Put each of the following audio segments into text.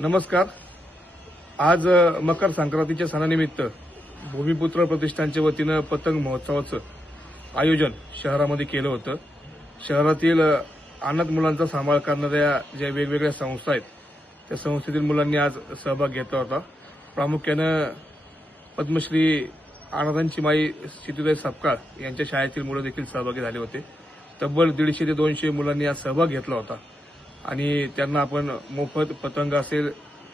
नमस्कार। आज मकर संक्रांतीच्या सणानिमित्त भूमिपुत्र प्रतिष्ठानच्या वतीनं पतंग महोत्सवाचं आयोजन शहरामध्ये केलं होतं। शहरातील अनाथ मुलांचा सांभाळ करणाऱ्या ज्या वेगवेगळ्या संस्था आहेत त्या संस्थेतील मुलांनी आज सहभाग घेतला होता। प्रामुख्यानं पद्मश्री अनाथांची माई सितुताई सपकाळ यांच्या शाळेतील मुलं देखील सहभागी झाले होते। तब्बल 150 ते 200 मुलांनी आज सहभाग घेतला होता आणि त्यांना आपण मोफत पतंग असेल,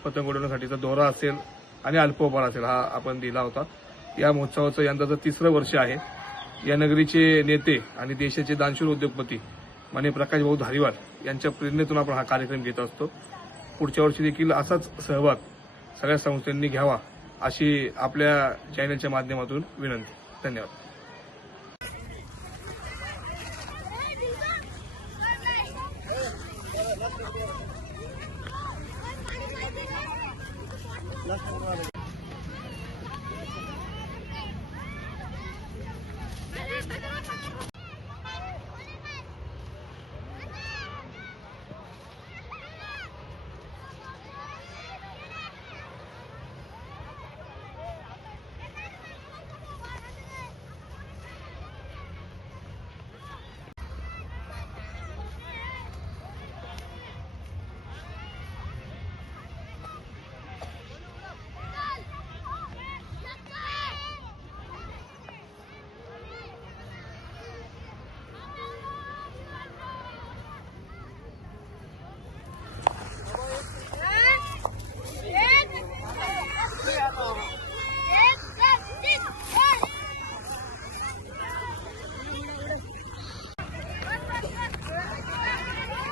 पतंग उडवण्यासाठीचा दोरा असेल आणि अल्पोपहार असेल हा आपण दिला होता। या महोत्सवाचं यंदाचं 3रं वर्ष आहे। या नगरीचे नेते आणि देशाचे दानशूर उद्योगपती माननीय प्रकाश भाऊ धारीवाल यांच्या प्रेरणेतून आपण हा कार्यक्रम घेत असतो। पुढच्या वर्षी देखील असाच सहभाग सगळ्या संस्थांनी घ्यावा अशी आपल्या चॅनलच्या माध्यमातून विनंती। धन्यवाद।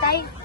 Bye.